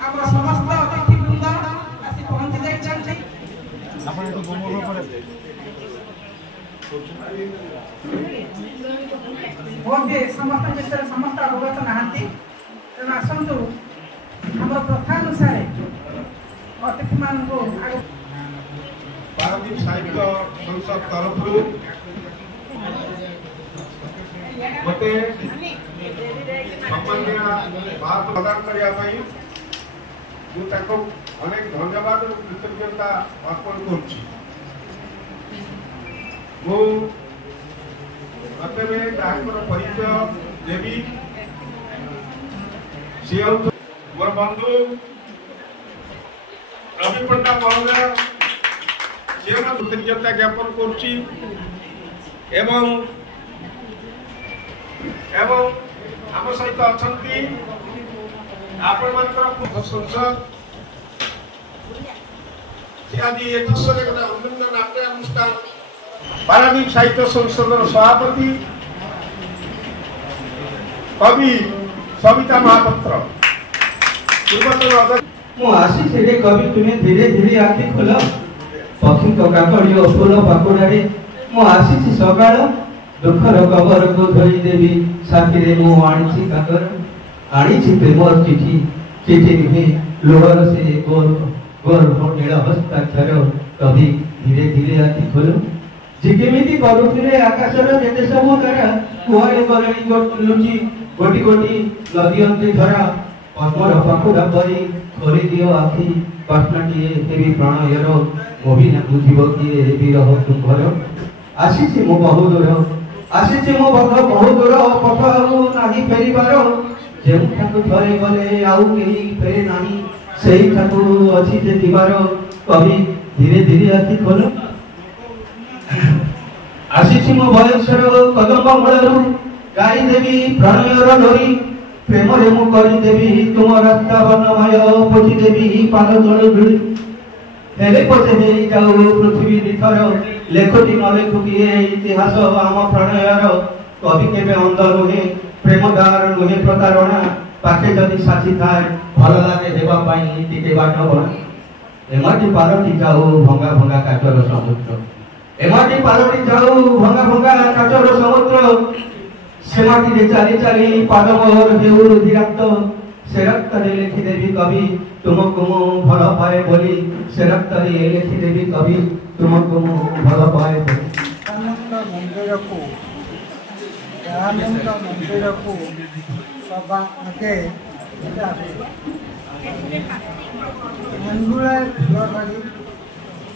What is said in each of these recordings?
आम समस्त अतिथिवृंद आसी पहुंची जाइछन्ति बोधे समस्त विषय समस्त अवगत नहांती तेणु आसतु आम प्रथानुसार अतिथि मान पारादीप साहित्य संसद तरफ मते सम्माननीय बात प्रदान करने अनेक धन्यवाद और कृतज्ञता अर्पण कर परिचय देवी सी मोर बंधु रवि पंडा महोदय सी कृतज्ञता ज्ञापन करुच्ची आम सहित अच्छा आपण संसद आज गोटे अभिन्न नाट्य अनुष्ठान पारादीप साहित्य संसद सभापति कवि सविता महापात्र पूर्वतन आशी से कवि तुम्हें धीरे धीरे आखि खोल पक्षी काकड़ी फूल पाकुड़े मु आसी सकाल दुखर कबर को धोई देवी साथी मु आनी काकर आनी प्रेम चिठी चिठी नुहे लोहर से गोर गोर नील हस्ताक्षर कवि धीरे धीरे आखि खोल जिकेमिति करुथिले आकाशर जेते सब तारा कुआरे गरणी लुचि गोटी गोटी नदी अंते धरा पद्मर पाखुड़ा परी खोली दियो आखि पाटनाटिए हेबी प्रणयर मोबिना बुझिब किए विरह तुम्भर आसीछि मो बहु दूर आसीछि मो बहु दूर पथरु नाही फेरिबार जेउ ठाकु थरे गले आउ केही फेरे नाही सेही ठाकु अछि जे दिवार कवि धीरे धीरे आखि खोल आसीछि मो भयसर कदम मूलरू गाई देवी प्रणयर डोरी प्रेम रे मु करी देवी तुम रास्ता बनमय पोछि देवी पाद तळ भिड़ी हेले पछे हेई जाऊ पृथ्वी निथर लेखती न लेखु किए इतिहास आम प्रणयर कवि केबे अंध नुहे प्रेमदार नुहे प्रतारणा पाखे जदि साथी थाए भल लागे देवा पाई टिके बाट बना एमाटी पारटी जाऊ भंगा भंगा काचर समुद्र एमाटी पारटी जाऊ भंगा भंगा काचर समुद्र सेमाटी रे चाली चाली पाद मोर हेउ रुधिराक्त से रक्त रे लिखि देवी कवि तुमको मु भल पाए बोली से रक्त रे लिखि देवी कवि तुमको मु भल पाए बोली दयानंद मंदिर को सभा आगे मंगुला फुलधरी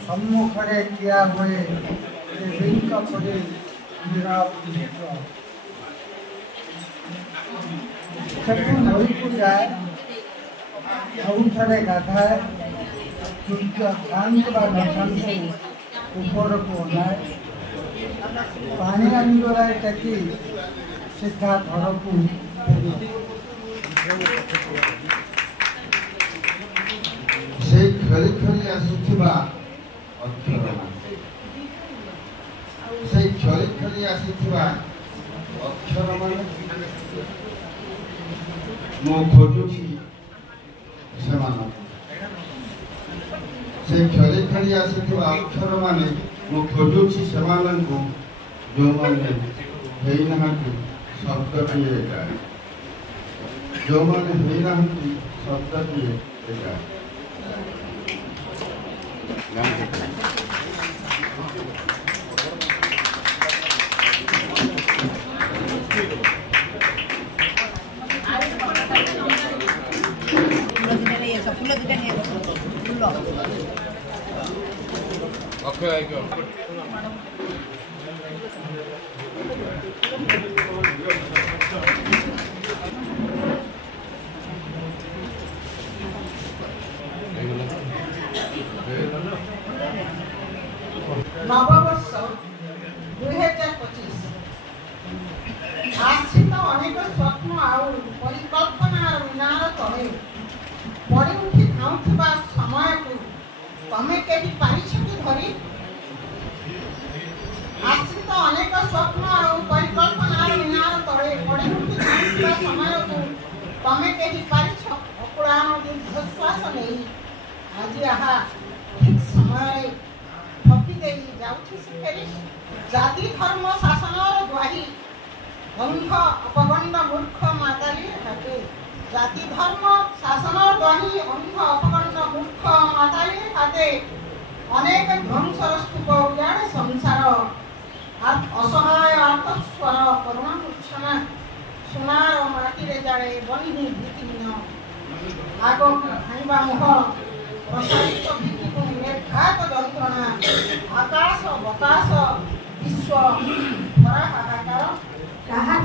सम्मुखरे किया हुए नई को जाए सबुठे गाधाए शांत ऊपर को अनाए पानी आनी गलाए टेकी सीधा घर को से खेली खेली आसुथिबा अक्षर से खेली खेली आसुथिबा अक्षर मान मो खोजुछि समान से खेली खेली आसुथिबा अक्षर माने मो खोजुछि समान को जो माने हेई नहांती शब्द किए जाए जो माने हेई नहांती शब्द किए जाए नववर्ष 2025 आसी तो अनेक स्वप्न आउ परिकल्पना मीनार तले पड़ी उठी थाउथबा समय को तमे केही पारिछ कि धरी आसी तो अनेक स्वप्न आउ परिकल्पना मीनार तले पड़ी उठी थाउथबा समय को तमे केही पारिछ उड़ान दीर्घश्वास नहीं आज यहाँ ठीक समय ठकी दे जाउछि फेरी जाति धर्म शासन द्वाही अंध अपगंड मूर्ख माताली हाथे जाति धर्म शासन द्वाही अंध अपगंड मूर्ख माताली हाथे अनेक ध्वंसर स्तूप उजाड़े संसार असहाय आर्तस्वर करुणा मूर्छना सोनार माटी रे जाड़े बनी भीतिहीन आग भाईबा मुह प्रसारित भीति को निर्घात जंत्रणा आकाश बकाश विश्व बड़ा हाहाकार काहा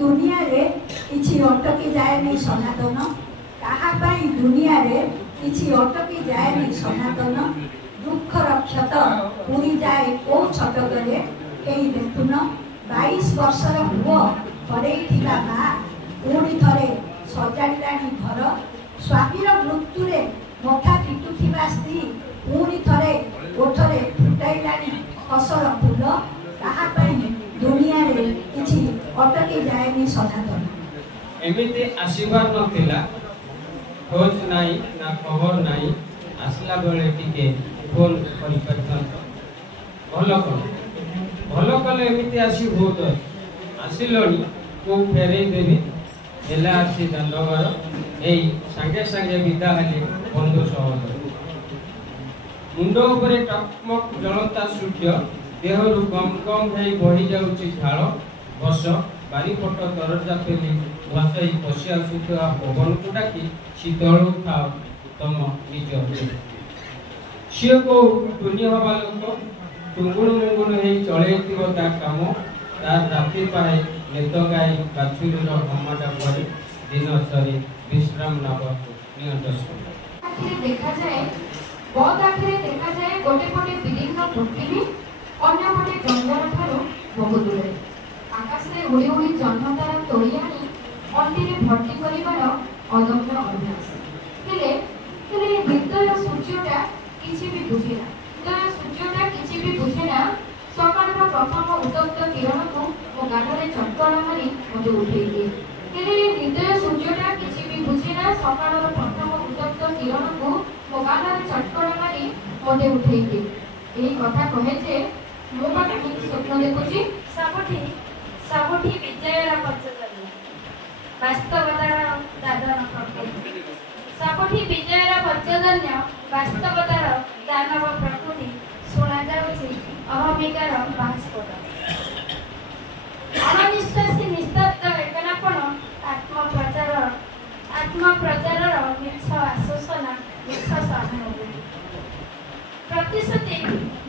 दुनिया रे किछि अटकी जाएनी सनातन काहा दुनिया रे किछि अटकी जाएनी सनातन दुखर क्षत पूरी जाए को छटकरे केही देखुन 22 वर्षर पुओ पड़ेइथिला मा पुणी थरे सजाड़िलाणी घर स्वामीर मृत्यु रे मथा पिटुथिबा स्त्री पुणी थरे ओठरे फुटाइलाणी हसर फूल काहा दुनिया रे किछि अटकी जाएनी सनातन एमिति आशीर्वाद नथिला खोज नाही ना खबर नाही आसला बेले टिके फोन करि परथन भलो कले एमिति आसी बहुत आसिलोनी को फेरे देबी एला आसी दंडवर एई संगे संगे विदा हले बंधु सहोदर मुंड उपरे टकमक जलता सूर्य देहरु गम गम भई बही जाउची झाळ बस बारीपट दरजा पेली बसई बसी आसुଥିବା पवन को डाकी शीतल खाओ तम निज सिए को दुनिया हवा लोक टुंगुण मुंगुण हे चलेइथिबो ता काम तार राति पाए लेत गाई बाछुरीर हमाटा परे दिन सरी विश्राम नब नियंत्रण आखिरे देखा जाए बहुत आखिरे देखा जाए गोटे गोटे विभिन्न पृथ्वी अन्य गोटे जंगल ठारू बहु दूरे आकाश रे उड़ी उड़ी जन्म तारा तोड़ी आनी अंतिरे भर्ती करिवार अदम्य अभ्यास हेले निर्दय सूर्यटा किछि भी बुझेना निर्दय सूर्यटा किछि भी बुझेना सकाळर प्रथम उत्तप्त किरण को मो गालरे चटकण मारी मते उठेई दिए हेले निर्दय सूर्यटा किछि भी बुझेना सकाळर प्रथम उत्तप्त किरण को मो गालरे चटकण मारी मते उठेई दिए एही कथा कहे जे मो बाटे स्वप्न देखुची सबुठी विजयरा पचतनी वास्तवतार दादन प्रकृति सबुठी विजयरा पचतन्य वास्तवतार दानव प्रकृति सुना जाउची अहमिकार भास्कर अनिश्वासी निस्तब्ध एकनापन आत्मप्रचारर मिछ आश्वासना मिछ सहानुभूति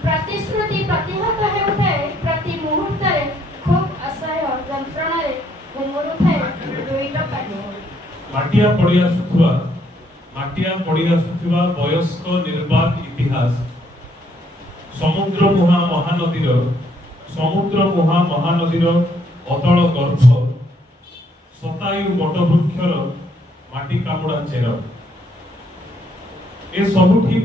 प्रतिश्रुति प्रतिहत हेउଥାଏ प्रति मुहूर्तरे खूब असह्य यंत्रणारे घुमुरुଥାଏ दुईट पानी माटिया पड़ी आसुथिबा वयस्क निर्बाक इतिहास समुद्र मुहा महानदीर अतल गर्भ शतायु बटवृक्षर माटी कामुड़ा चेर ए सबुठी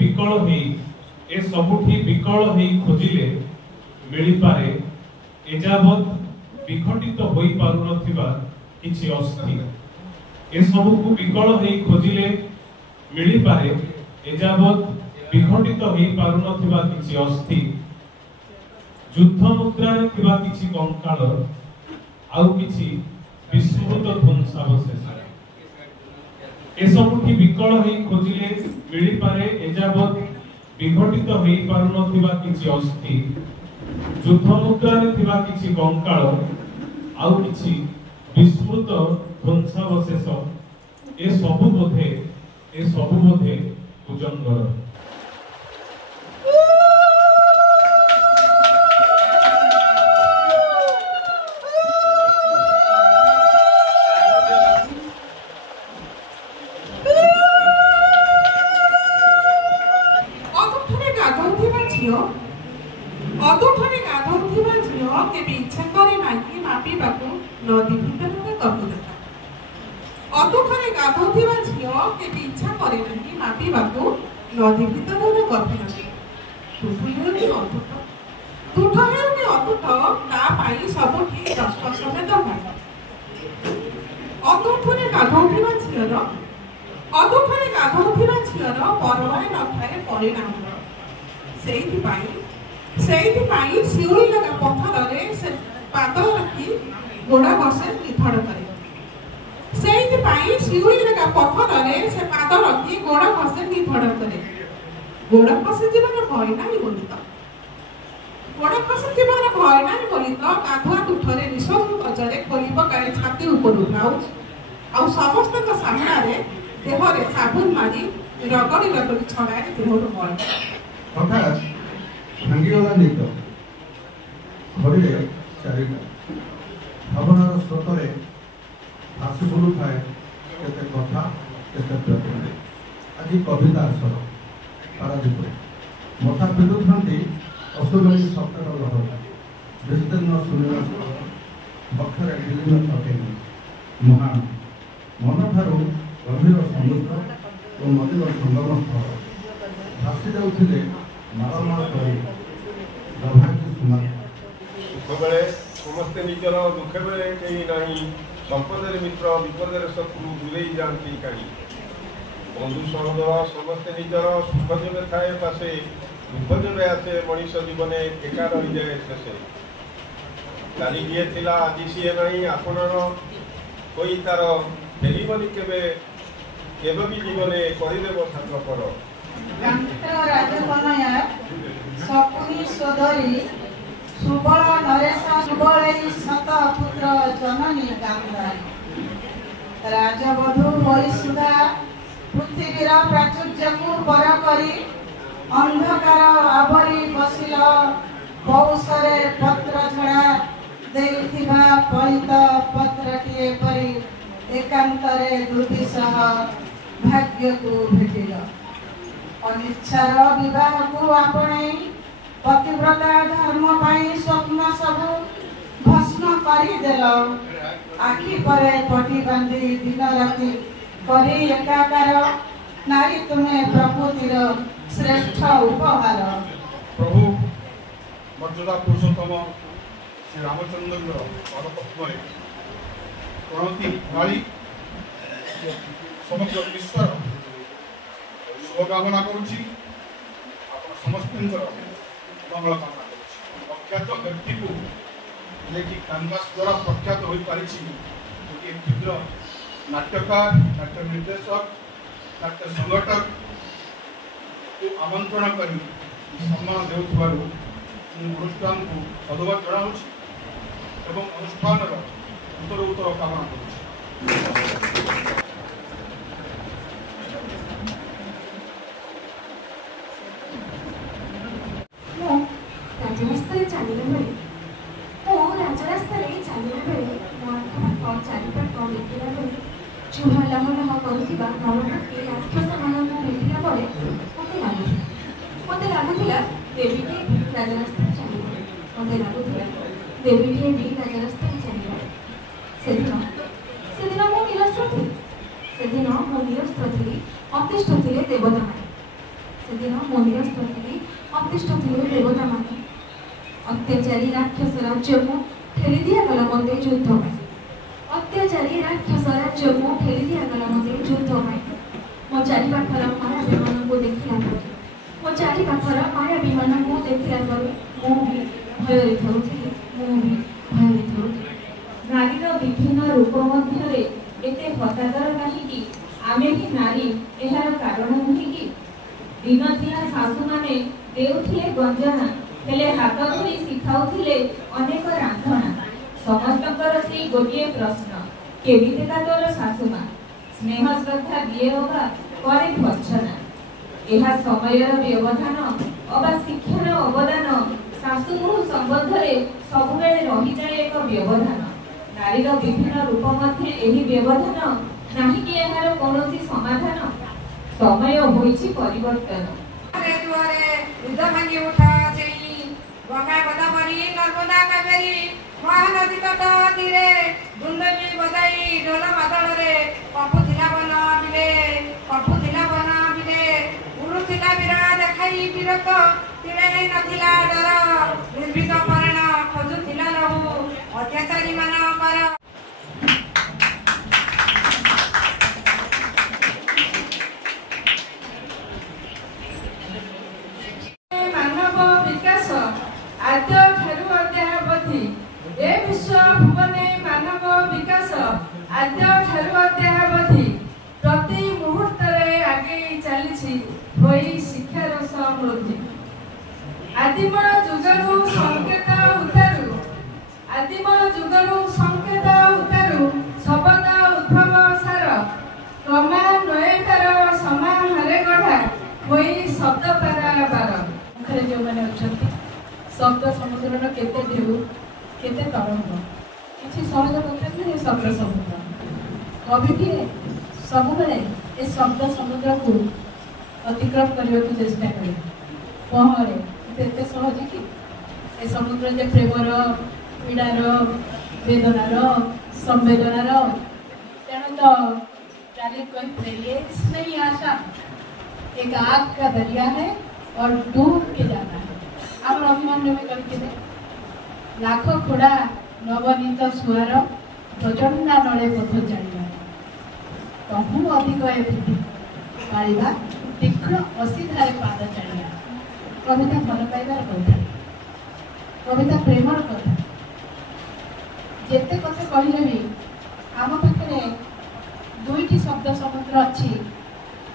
विकल हेई खोजिले मिली पारे एजावत विघटित होई पारु नथिबा किछि अस्थि ए सबुकु विकल हेई खोजिले मिली पारे एजावत विघटित होई पारु नथिबा किछि अस्थि युद्ध मुद्रा रे थिबा किछि कंकाल आउ किछि विस्मृत ध्वंसावशेष ए सबुठी विकल हेई खोजिले मिली पारे एजावत विघटित होई पारु नथिबा किछि अस्थि युद्ध मुद्रा रे थिबा किछि कंकाल आउ किछि विस्मृत ध्वंसावशेष ए सबु बोधे कुजंगर अदूठरे गाधौथिबा झियो केबे इच्छा करे नाही मापिबाकू नदी भितररे कहिदेता अदूठरे गाधौथिबा झियो केबे इच्छा करे नाही मापिबाकू नदी भितररे कहिदेता तुफुले अदूठ तुठहे अदूठ ता पाई सबठी दस्व समेत भाई अदूठरे ଗାଧୋଉଥିବା ଝିଅର ଅଦୁଃଖରେ ଗାଧୋଉଥିବା ଝିଅର ପରବାଏ ନଥାଏ ପରିଣାମ। ସେଇଥିପାଇଁ ଶିଉଳି ଲଗା ପଥରରେ ସେ ପାଦ ରଖି ଗୋଡ଼ ଘଷେ ନିଥଡ଼ କରେ। ସେଇଥିପାଇଁ ଶିଉଳି ଲଗା ପଥରରେ ସେ ପାଦ ରଖି ଗୋଡ଼ ଘଷେ ନିଥଡ଼ କରେ। ଗୋଡ଼ ଖସି ଯିବାର ଭୟ ନାହିଁ ବୋଲି ତ ଗାଧୁଆ ତୁଠରେ ନିଃଶ୍ୱାସ ଗଜରେ ଖୋଲି ପକାଏ ଛାତି ଉପରୁ ବ୍ଲାଉଜ ଆଉ ସମସ୍ତଙ୍କ ସାମ୍ନାରେ ଦେହରେ ସାବୁନ ମାରି ରଗଡ଼ି ଛଡ଼ାଏ ଦେହରୁ ମଳି। ହଠାତ୍ ଭାଙ୍ଗିଗଲା ନିଦ। ଘଡ଼ିରେ 4ଟା। ଭାବନାର ସ୍ରୋତରେ ଭାସି ବୁଲୁଥାଏ କେତେ କଥା, କେତେ ପ୍ରତିନିଧି। ଆଜି କବିତା ଆସର ପାରାଦୀପରେ ମଥା ପିଟୁଥାନ୍ତି ଅସୁରଣୀ ଶବ୍ଦର ଲହର। ବିସ୍ତୀର୍ଣ୍ଣ ଶୂନ୍ୟ ବକ୍ଷରେ ବିଲୀନ ଥକେନି ମହାନ ମନଠାରୁ ଗଭୀର ସମୁଦ୍ର ଓ ନଦୀର ସଙ୍ଗମ ସ୍ଥଳ। ଭାସି ଯାଉଥିଲେ ମାଳମାଳ କରି ଦଭାକି ସୁମାର। ସୁଖ ବେଳେ ସମସ୍ତେ ନିଜର, ଦୁଃଖ ବେଳେ କେହି ନାହିଁ। ସମ୍ପଦରେ ମିତ୍ର, ବିପଦରେ ଶତ୍ରୁ, ଦୂରେଇ ଯାଆନ୍ତି କାହିଁ। ବନ୍ଧୁ ସହୋଦର ସମସ୍ତେ ନିଜର, ସୁଖ ଯେବେ ଥାଏ ପାଶେ, ଦୁଃଖ ଯେବେ ଆସେ ମଣିଷ ଜୀବନେ ଏକା ରହିଯାଏ ଶେଷେ। କାଲି ଯିଏ ଥିଲା ଆଜି ସିଏ ନାହିଁ, ଆପଣାର ହୋଇ ତାର ଫେରିବନି କେବେ ବି ଜୀବନେ କରିଦେବ ସାଙ୍ଗପର। ରାଜକନୟା ଶକୁନି ସୋଦରୀ ସୁବଳ ନରେଶ ସୁବଳେଇ ଶତ ପୁତ୍ର ଜନନୀ ଗାନ୍ଧାରୀ। ରାଜବଧୂ ହୋଇ ସୁଧା ପୃଥିବୀର ପ୍ରାଚୁର୍ଯ୍ୟକୁ ପର କରି ଅନ୍ଧକାର ଆବରି ବସିଲ ପୌଷରେ ପତ୍ର ଝଡ଼ା ଦେଇଥିବା ପଳିତ ପତ୍ରଟିଏ ପରି ଏକାନ୍ତରେ ଦୁର୍ବିସହ ଭାଗ୍ୟକୁ ଭେଟିଲ। ଅନିଚ୍ଛାର ବିବାହକୁ ଆପଣେଇ ପତିବ୍ରତା ଧର୍ମ ପାଇଁ ସ୍ୱପ୍ନ ସବୁ ଭସ୍ମ କରିଦେଲ। ଆଖି ପରେ ପଟି ବାନ୍ଧି ଦିନ ରାତି କରି ଏକାକାର, ନାରୀ ତୁମେ ପ୍ରକୃତିର ଶ୍ରେଷ୍ଠ ଉପହାର। ପ୍ରଭୁ ମର୍ଯ୍ୟାଦା ପୁରୁଷୋତ୍ତମ ଶ୍ରୀ ରାମଚନ୍ଦ୍ରଙ୍କର ପଦପଦ୍ମରେ ପ୍ରଣତି ଢାଳି ସମଗ୍ର ବିଶ୍ୱର ଶୁଭକାମନା କରୁଛି। ଆପଣ ସମସ୍ତଙ୍କର ମଙ୍ଗଳ କାମନା କରୁଛି। ପ୍ରଖ୍ୟାତ ବ୍ୟକ୍ତିକୁ ଯିଏକି କାନଭାସ ଦ୍ୱାରା ପ୍ରଖ୍ୟାତ ହୋଇପାରିଛି, ଗୋଟିଏ କ୍ଷୁଦ୍ର ନାଟ୍ୟକାର, ନାଟ୍ୟ ନିର୍ଦ୍ଦେଶକ, ନାଟ୍ୟ ସଂଗଠକକୁ ଆମନ୍ତ୍ରଣ କରି ସମ୍ମାନ ଦେଉଥିବାରୁ ମୁଁ ଅନୁଷ୍ଠାନକୁ ସାଧୁବାଦ ଜଣାଉଛି ଏବଂ ଅନୁଷ୍ଠାନର ଉତ୍ତର କାମନା କରୁଛି। ରାଜରାସ୍ତାରେ ଚାଲିଲା ବେଳେ ମୋ ଆଖପାଖ ଚାରିପାଖ ଦେଖିଲା ବେଳେ ଚୁହା ଲହ ଲହ କରୁଥିବା ନରଭକ୍ଷୀ ରାକ୍ଷସମାନଙ୍କୁ ଦେଖିଲା ପରେ ମତେ ଲାଗୁଥିଲା ଦେବୀଟିଏ ରାଜରାସ୍ତାରେ ଚାଲିବ। ସେଦିନ ମୁଁ ନିରସ୍ତ୍ର ଥିଲି। ଅତିଷ୍ଠ ଥିଲେ ଦେବତାମାନେ। ଅତ୍ୟାଚାରୀ ରାକ୍ଷସ ରାଜ୍ୟକୁ ଠେଲି ଦିଆଗଲା ମତେ ଯୁଦ୍ଧ ପାଇଁ। ମୋ ଚାରିପାଖର ମାୟାବୀମାନଙ୍କୁ ଦେଖିଲା ପରେ ମୁଁ ବି ଭୟରେ ଥରୁଥିଲି। ନାରୀର ବିଭିନ୍ନ ରୂପ ମଧ୍ୟରେ ଏତେ ହତାଦର କାହିଁକି? ଆମେ ହିଁ ନାରୀ, ଏହାର କାରଣ ନୁହେଁ କି? ଦିନ ଥିଲା ଶାଶୁମାନେ ଦେଉଥିଲେ ଗଞ୍ଜଣା, ହେଲେ ହାତ ଧରି ଶିଖାଉଥିଲେ ଅନେକ ରାନ୍ଧଣା। ସମସ୍ତଙ୍କର ସେଇ ଗୋଟିଏ ପ୍ରଶ୍ନ, କେମିତିକା ତୋର ଶାଶୁମା? ସ୍ନେହ ଶ୍ରଦ୍ଧା ଦିଏ ଅବା କରେ ଭର୍ଚ୍ଛନା। ଏହା ସମୟର ବ୍ୟବଧାନ ଅବା ଶିକ୍ଷାର ଅବଦାନ। ଶାଶୁ ବୋହୂ ସମ୍ବନ୍ଧରେ ସବୁବେଳେ ରହିଯାଏ ଏକ ବ୍ୟବଧାନ। ନାରୀର ବିଭିନ୍ନ ରୂପ ମଧ୍ୟରେ ଏହି ବ୍ୟବଧାନ ନାହିଁ କି ଏହାର କୌଣସି ସମାଧାନ? ସମୟ ହୋଇଛି ପରିବର୍ତ୍ତନ। ଗଙ୍ଗା ଗୋଦାବରୀ ନର୍ମଦା କାବେରୀ ମହାନଦୀ ତଟ ତୀରେ ଦୁନ୍ଦୁଭି ବଜାଇ ଢୋଲ ମାଦଳରେ କଫୁଥିଲା ବନ ବିଲେ ଉଡୁଥିଲା ବୀର ଦେଖାଇ ବୀରତ୍ୱ ତିଳେ ନଥିଲା ଡର ନିର୍ଭୀକ ପରାଣ ଖୋଜୁଥିଲା ରହୁ ଅତ୍ୟାଚାରୀ ମାନଙ୍କର। ଠାରୁ ଅଦ୍ୟାବଧି ପ୍ରତି ମୁହୂର୍ତ୍ତରେ ଆଗେଇ ଚାଲିଛି ହୋଇ ଶିକ୍ଷାର ସମୃଦ୍ଧି। ଆଦିମ ଯୁଗରୁ ସଂକେତ ଉତ୍ତାରୁ ଶବଦ ଉଦ୍ଭବ ସାର କ୍ରମାନ୍ୱୟତାର ସମାହାରେ ଗଢ଼ା ହୋଇ ଶବ୍ଦ ପାରାବାର। ମୁଖରେ ଯେଉଁମାନେ ଅଛନ୍ତି ଶବ୍ଦ ସମୁଦ୍ରର କେତେ ଢେଉ କେତେ ତରଙ୍ଗ, କିଛି ସହଜ କଥା ନୁହେଁ। ଶବ୍ଦ ସମୁଦ୍ର କବିଟିଏ ସବୁବେଳେ ଏ ଶବ୍ଦ ସମୁଦ୍ରକୁ ଅତିକ୍ରମ କରିବାକୁ ଚେଷ୍ଟା କରେ, ପହଁରେ। ଏତେ ସହଜ କି ଏ ସମୁଦ୍ର ଯେ ପ୍ରେମର, ପୀଡ଼ାର, वेदनार संवेदनार। तेणु तो चालिक कहते ये नहीं आशा एक आग का दरिया है और डूब के जाना है। आप अभिमन्यु में कहते लाख खोड़ा नवनीत सुआर प्रचंडा नले पथ जाइबा कहूँ अधिक एथि पारिबा तीक्ष्ण असीधारे पाद चढ़िया। कविता भल पाइबार कथा, कविता प्रेमर कथा। जेते कथा कहले भी आम पाखे दुईटी शब्द समुद्र अच्छी,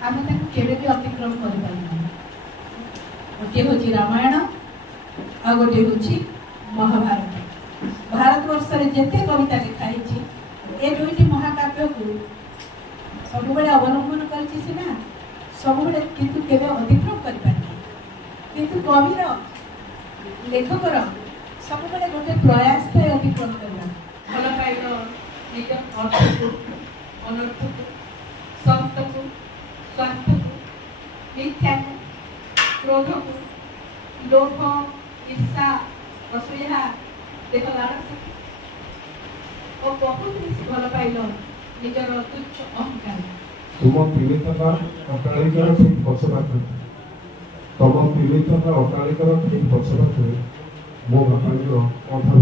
आम केवे भी अतिक्रम कर गोटे हूँ रामायण आ गोटे हूँ महाभारत। भारतवर्ष जेते कविता लिखाई ए दुईटी महाकाव्य को सब अवलंबन कर सब किंतु केवे अतिक्रम कर किंतु कविर लेखकर सब गोटे प्रयास था अतिक्रम करना। भल पाइल निज अर्थ को अनर्थ को सत्य को स्वार्थ को मिथ्या को क्रोध को लोभ ईर्षा असूया देख लालसा और बहुत बेसी भल पाइल निजर तुच्छ अहंकार। तुम पीड़िता अकालिकर ठीक पछपाखे तुम पीड़िता अकालिकर ठीक पछपाखे मो बापा अधा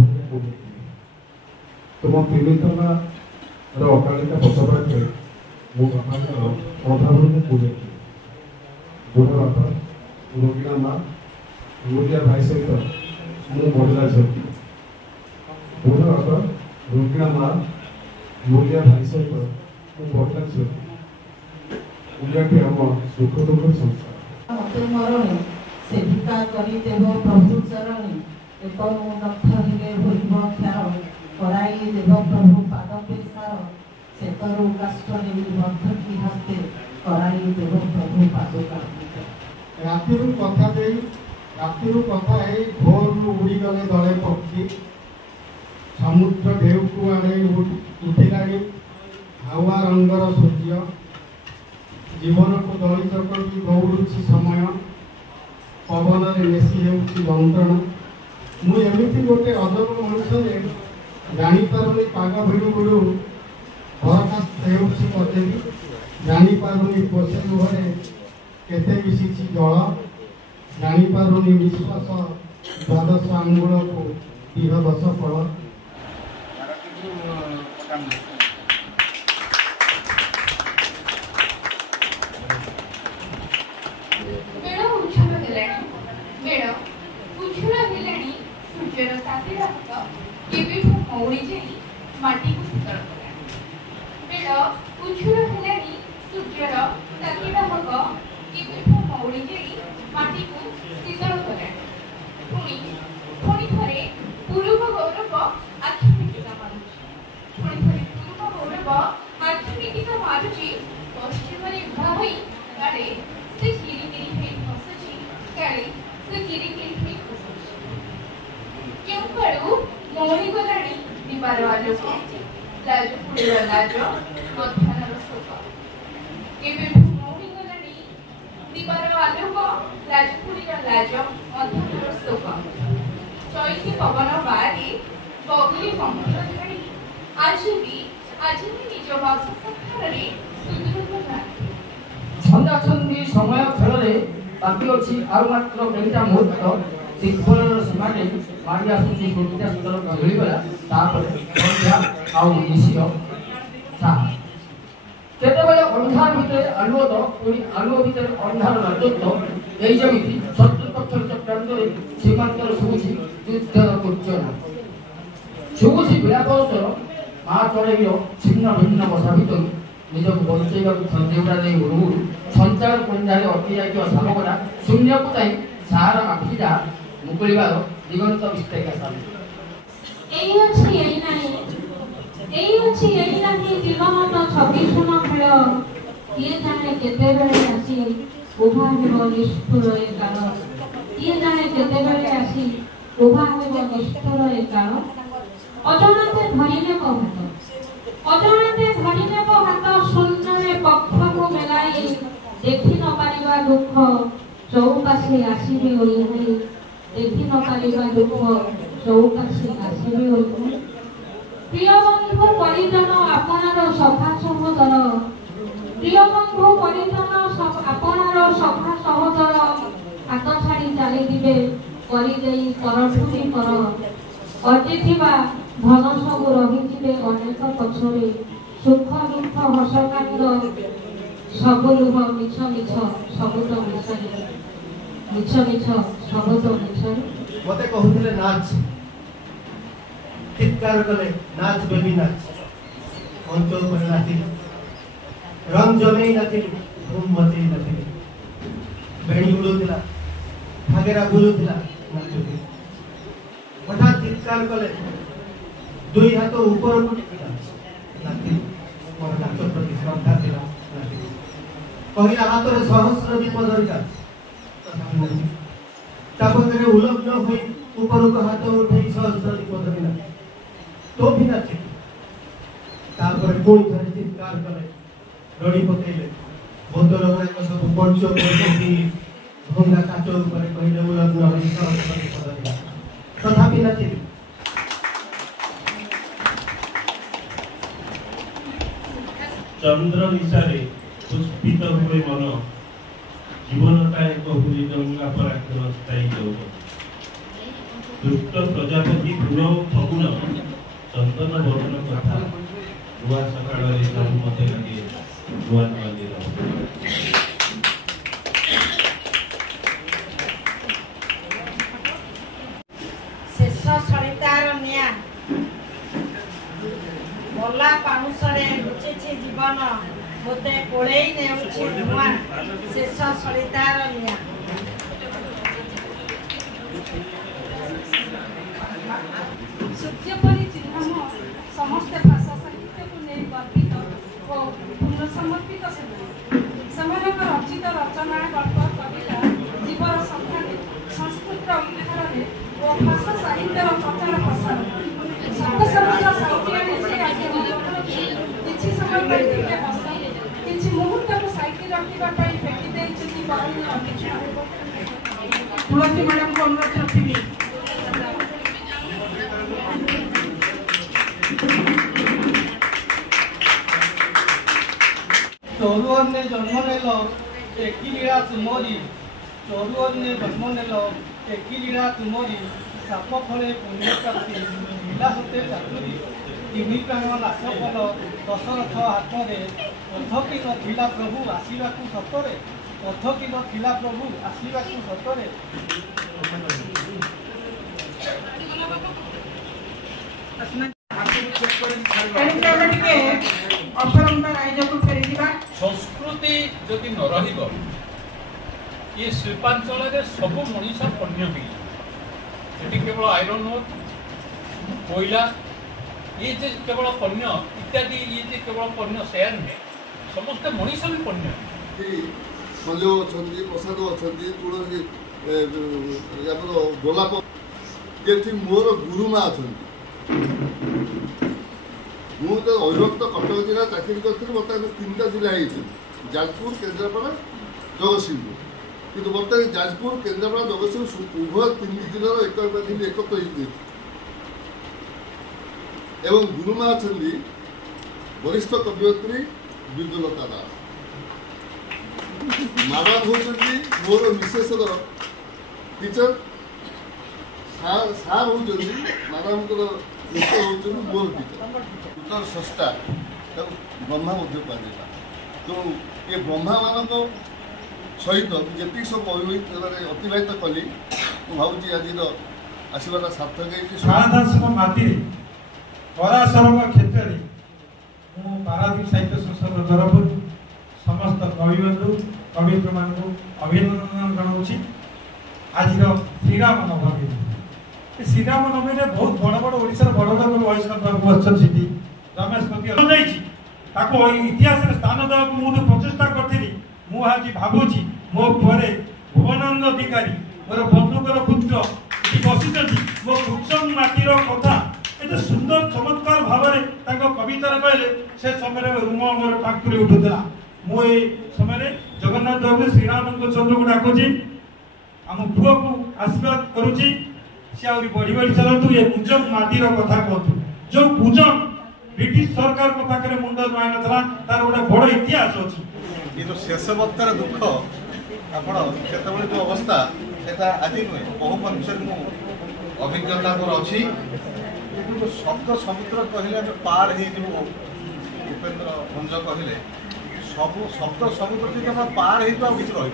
तुम पीड़िता अकालिका पछपाखे मो बापा अधा बुले बुढ़ बापा रोगिणा माँ रोगिया भाई सहित मु महिला झी बुढ़ बापा रोगिणा माँ रोगिया भाई सहित मु महिला झी उलियाटी आम सुख दुख संसार मते मरणी सेविका करी देव प्रभु चरणी एक नक्ष हेले भूलिब ख्याल कराई देव प्रभु पाद पेशार सेतरु काष्ठ नेई बद्धकी हस्ते कराई देव प्रभु पाद रातिरु कथा ए भोरु उड़ी गले दले पक्षी समुद्र ढेउकु आड़े उठिलाणी हावा रंगर सूर्य जीवन को दली चकटी दौड़ुची समय पवन में मेसी हेउची बंटन मु एमिति गोटे अजब मनुष्य जानी पारुनी पाग भिड़ु भिड़ु बरखास्त हेउची कदेवी जानी पारुनी पोषे लुहरे केते मिशिची जल जानी पारुनी विश्वास द्वादश आंगुल को 10 फल। सूर्यर ताती रक्त केवेठू मौड़ी जाई माटी को शीतल कलानी बेल उछुर हेलानी सूर्यर ताती रक्त केवेठू मौड़ी जाई माटी को शीतल कलानी पुणी थरे पूर्व गौरव आखि मिटिका मारुची पुणी थरे पूर्व गौरव आखि मिटिका मारुची पश्चिम रे उभा होई काले से गिरी गिरी हेई फसची काले से गिरी गिरी हेई क्यों पड़ू मोही गलानी दीपार वालों को लाज पुड़े लाज मध्यान रसोका केवे मोही गलानी दीपार वालों को लाज पुड़े लाज मध्यान रसोका चौथी पवन बारी बगली कमल झाड़ी आज भी निज भाषा सखार रे सुंदर बना छंदा छंदी समय खेल रे बाकी अछि आउ मात्र केइटा मुहूर्त दिग्बलर सीमा ने मारी आसुची गोटिया सुंदर गहली गला तापर संध्या आउ निशियो सा केते बेले अंधार भितर आलुओ तो कोई आलुओ भितर अंधार राजत्व एई जमिति शत्रु पक्षर चक्रांत रे सीमांतर सुबुची युद्धर कुचना सुबुची बिलापसर ମା ଚଢ଼େଇର ଛିନ୍ନ ଭିନ୍ନ ବସା ଭିତରୁ ନିଜକୁ ବଞ୍ଚେଇବାକୁ ସନ୍ଦେହଟା ନେଇ ଉଡ଼ୁ ସଞ୍ଚାର ପଞ୍ଜାରେ ଅଟକି ଯାଇଥିବା ଶାବକଟା ଶୂନ୍ୟକୁ ଯାଇ ସାର ଆଖିଟା ମୁକୁଳିବାର ଦିଗନ୍ତ ବିସ୍ତାରିକା ସାର ଏଇ ଅଛି ଏଇ ନାହିଁ ଏଇ ଅଛି ଏଇ ନାହିଁ ଜୀବନର ଛବି ଶୂନ ଖେଳ କିଏ ଜାଣେ କେତେବେଳେ ଆସି ଉଭା ହେବ ନିଷ୍ଠୁର ଏ କାଳ କିଏ ଜାଣେ କେତେବେଳେ ଆସି ଉଭା ହେବ ନିଷ୍ଠୁର ଏ କାଳ ଅଜଣାତେ ଧରି ନେବ ହାତ ଅଜଣାତେ ଧରି ନେବ ହାତ ଶୂନ୍ୟରେ ପକ୍ଷକୁ ମେଲାଇ ଦେଖି ନ ପାରିବା ଦୁଃଖ ଚଉପାଶେ ଆସିବେ ଓହ୍ଲାଇ ଦେଖି ନ ପାରିବା ଦୁଃଖ ଚଉପାଶେ ଆସିବେ ଓହ୍ଲାଇ ପ୍ରିୟ ବନ୍ଧୁ ପରିଜନ ଆପଣାର ସଭା ସହୋଦର ପ୍ରିୟ ବନ୍ଧୁ ପରିଜନ ଆପଣାର ସଭା ସହୋଦର ହାତ ଛାଡ଼ି ଚାଲିଯିବେ କରିଦେଇ ପରଠୁରି ପର ଅଟିଥିବା ଧନ ସବୁ ରହିଯିବେ ଅନେକ ପଛରେ ସୁଖ ଦୁଃଖ ହସ କାନ୍ଦ ସବୁ ଲୁହ ମିଛ ମିଛ ସବୁ ତ ମିଛରେ ମିଛ ମିଛ ସବୁ ତ ମିଛରେ ମତେ କହୁଥିଲେ ନାଚ ଚିତ୍କାର କଲେ ନାଚ ବେବି ନାଚ ମଞ୍ଚ ଉପରେ ନାଚିଲି ରଙ୍ଗ ଜମେଇ ନାଚିଲି ଧୁମ ମଚେଇ ନାଚିଲି ବେଣୀ ଉଡୁଥିଲା ଘାଗେରା ବୁଲୁଥିଲା ନାଚୁଥିଲି ହଠାତ୍ ଚିତ୍କାର କଲେ ଦୁଇ ହାତ ଉପରକୁ ଟେକିଲା ନାଚିଲି ମୋର ନାଚ ପ୍ରତି ଶ୍ରଦ୍ଧା ଥିଲା ନାଚିଲି କହିଲା ହାତରେ ସହସ୍ର ଦୀପ ଧରିଲା ତା ପାଖରେ ଉଲଗ୍ନ ହୋଇ ଉପରକୁ ହାତ ଉଠେଇ ସହସ୍ର ଦୀପ ଧରିଲା तो भी नाचे तापर पुणी थरे चित्कार कले रड़ी पकेले बोतल गुड़ाक सब पंच भंगा काच उपर कहले उलग्न होई सरस्वती पदरिया तथापि नाचिली चंद्र निशारे पुष्पित हुए मन जीवनटा एक हुली गंगा पराक्षर स्थायी यौवन दुष्ट प्रजापति गुण फगुण चंदन वर्ण कथा नुआ सकाल मत लगे नुआ मंदिर शेष सरितार निया गला पाउसरे लुचिछि जीवन मते कोळेई नेउछि नुआ शेष सरितार निया सूर्यपरी चिह्न समस्त भाषा साहित्य को नहीं गर्वित और पूर्ण समर्पित सेमानक रचित रचना गल्प कविता जीवन संख्याने संस्कृत उद्धार और भाषा साहित्यर प्रचार प्रसार शब्द समग्र साहित्य किसी समय किसी मुहूर्त को साइकिल रखा भेटी देती बरणी अपेक्षा तुलसी मैडम को अनुरोध रखी चौरुवन ने जन्म नेल एकी लीला तुमरी चौरुवन ने जन्म नेल एकी लीला तुमरी साप फले पुण्य प्राप्ति लीला सते चातुरी तीन प्राण नाश फल दशरथ हाथरे अथकी नथिला प्रभु आसवाकू सतरे अथकी नथिला प्रभु आसवाकू सतरे संस्कृति जदि न रही ये शिल्पांचल सब मनीष पण्य भी केवल आयरन ओर कोयला ये केवल पण्य इत्यादि ये केवल पण्य सेया नुहे समस्त मनीष भी पण्य संजय अच्छा प्रसाद अच्छा तुलसी गोलाप ये मोर गुरुमा अच्छा मुझे अविभक्त कटक जिला चाकरी करी बर्तमान 3टा जिला जाजपुर केन्द्रापड़ा जगतसिंहपुर किंतु बर्तमान जाजपुर केन्द्रापड़ा जगतसिंहपुर उभय 3 जिलार एकत्र एवं गुरुमा अच्छा वरिष्ठ कवियत्री विद्युलता दास माडम होती मोर मिसेस टीचर सार होती माडम मिसेस होती मोर टीचर उत्तर स्रष्टा ब्रह्मा कहुला तो ये ब्रह्मा मान सहित जी सब अतिबाहित कली मुझे आज आसवाटा सार्थक शारदास माटी पराशरक क्षेत्र में मु पारादीप साहित्य संसद तरफ समस्त कविबंधु कवित्र मान अभिनंदन जनाऊँगी। आज श्रीराम नवमी श्रीराम नवमी में बहुत बड़ बड़ ओडिशार बड़ बड़ वयस्क बसती रमेश पति इतिहास स्थान देवा मुझे प्रचेषा करी मुझे भावुची मो पर भुवनंद अधिकारी मोर बंधुकर पुत्र बसी मो कुचम माटीर कथा एत सुंदर चमत्कार भाव में कवितार कहले से समय रूम मोर टांकुरी उठुला। मुझे समय जगन्नाथ बाबू श्रीराम चंद्र को डाकुची आम पुआ को आशीर्वाद करुची सी आहरी बढ़ी बढ़ी चलतु ये कुचम माटीर कथा कहतु जो कुचम ब्रिटिश सरकार को पाखे मुंड नुआ ना तार गोटे बड़ इतिहास अच्छी ये जो शेष वक्तार दुख आपण से जो अवस्था से आज नुहे बहु मनुष्य अभिज्ञता मोर अच्छी जो शब्द समुद्र कहले पार हो उपेन्द्र भंज कहले सब शब्द समुद्र जो पार हो किसी रही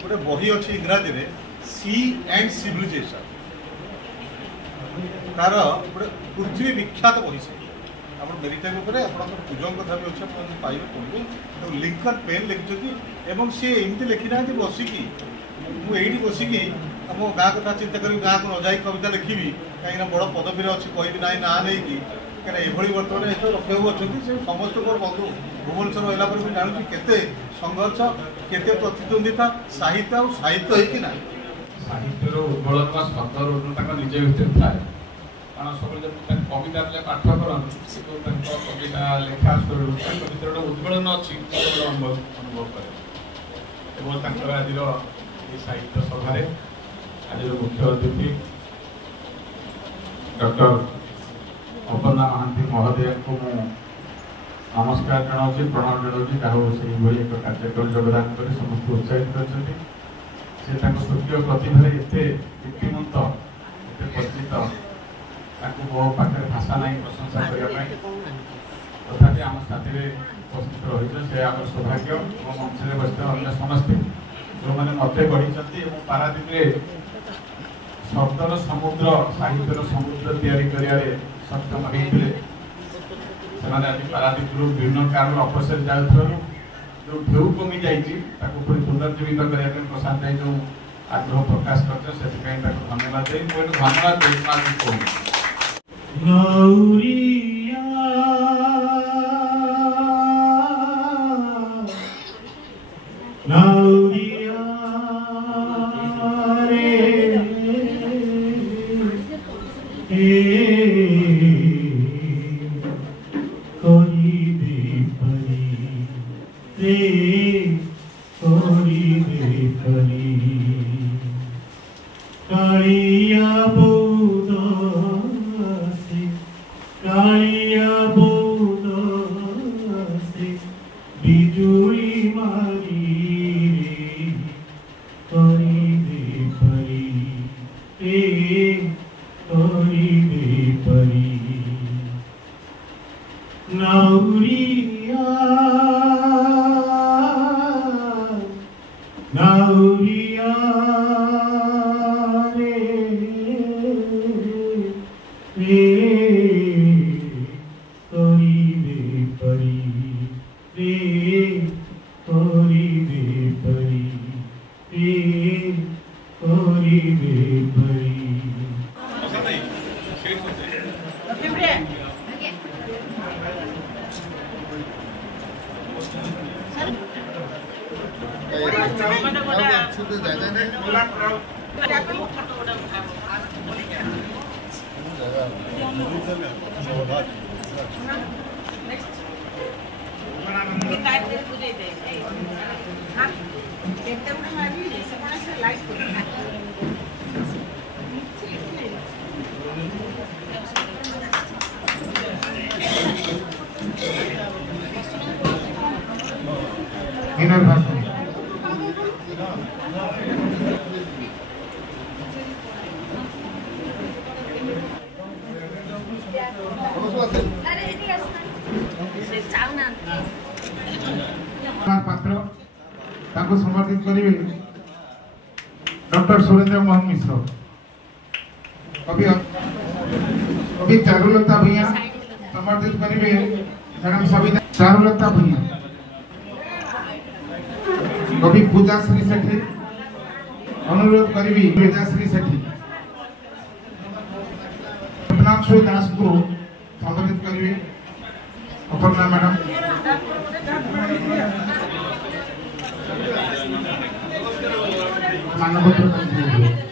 गोटे बही अच्छी इंग्राजी में सी एंड सिविलाइजेशन तार गोटे पृथ्वी विख्यात बही से आप मेरीटाइम पूजन कथा भी अच्छे पाइबे पढ़े लिंकन पेन लिखिं सी एमती लिखी ना बसिकी मुझे बसिकी आम गाँ कथा चिंता करी गाँ को न जा कविता लिखी कहीं बड़ पदवी अच्छी कहबी ना ना नहीं कहीं बर्तमान ये रक्षा अच्छा से समस्त बंधु भुवनेश्वर रहा भी जानूँ केते संघर्ष केते प्रतिद्वंदिता साहित्य और साहित्य होना साहित्यर उज्ज्वलता शब्दर उन्नता निजे भर थाए कारण सब कविता पाठ करते कविता लेखा भितर गोटे उज्ज्वलन अच्छी अनुभव करे आज साहित्य सभा आज मुख्य अतिथि डॉक्टर अपर्णा महांती महोदय को नमस्कार जनाऊँ प्रणाम जनाऊँ जहाँ एक कार्यक्रम योगदान कर समस्त उत्साहित कर स्वकीय प्रतिभा एत दीप्तिमंत एत परिचित मो पाखे भाषा ना प्रशंसा करने तथापि आम साथी उपस्थित रही से आम सौभाग्य मो मंच में बसते अन्य समस्ते जो मैंने मत गढ़ी पारादीप शब्दर समुद्र साहित्यर समुद्र तैयारी सक्षम होते आज पारादीप विभिन्न कारण अवसर जाऊँ जो ढेउ कमी जाइए पुनर्जीवित करने प्रशांत भाई जो आग्रह प्रकाश करते धन्यवाद दे धन्यवाद दे पात्र समर्पित करेंगे डॉक्टर सुरेंद्र मोहन मिश्र कवि कवि चारुलता भूया समर्थित करेंगे मैडम सविता चारुलता भूया, कवि पूजाश्री सेठी अनुरोध करी पूजाश्री सेठी, अपनाक्षु दास को संबोधित करेंगे अपर्णा मैडम, मानवता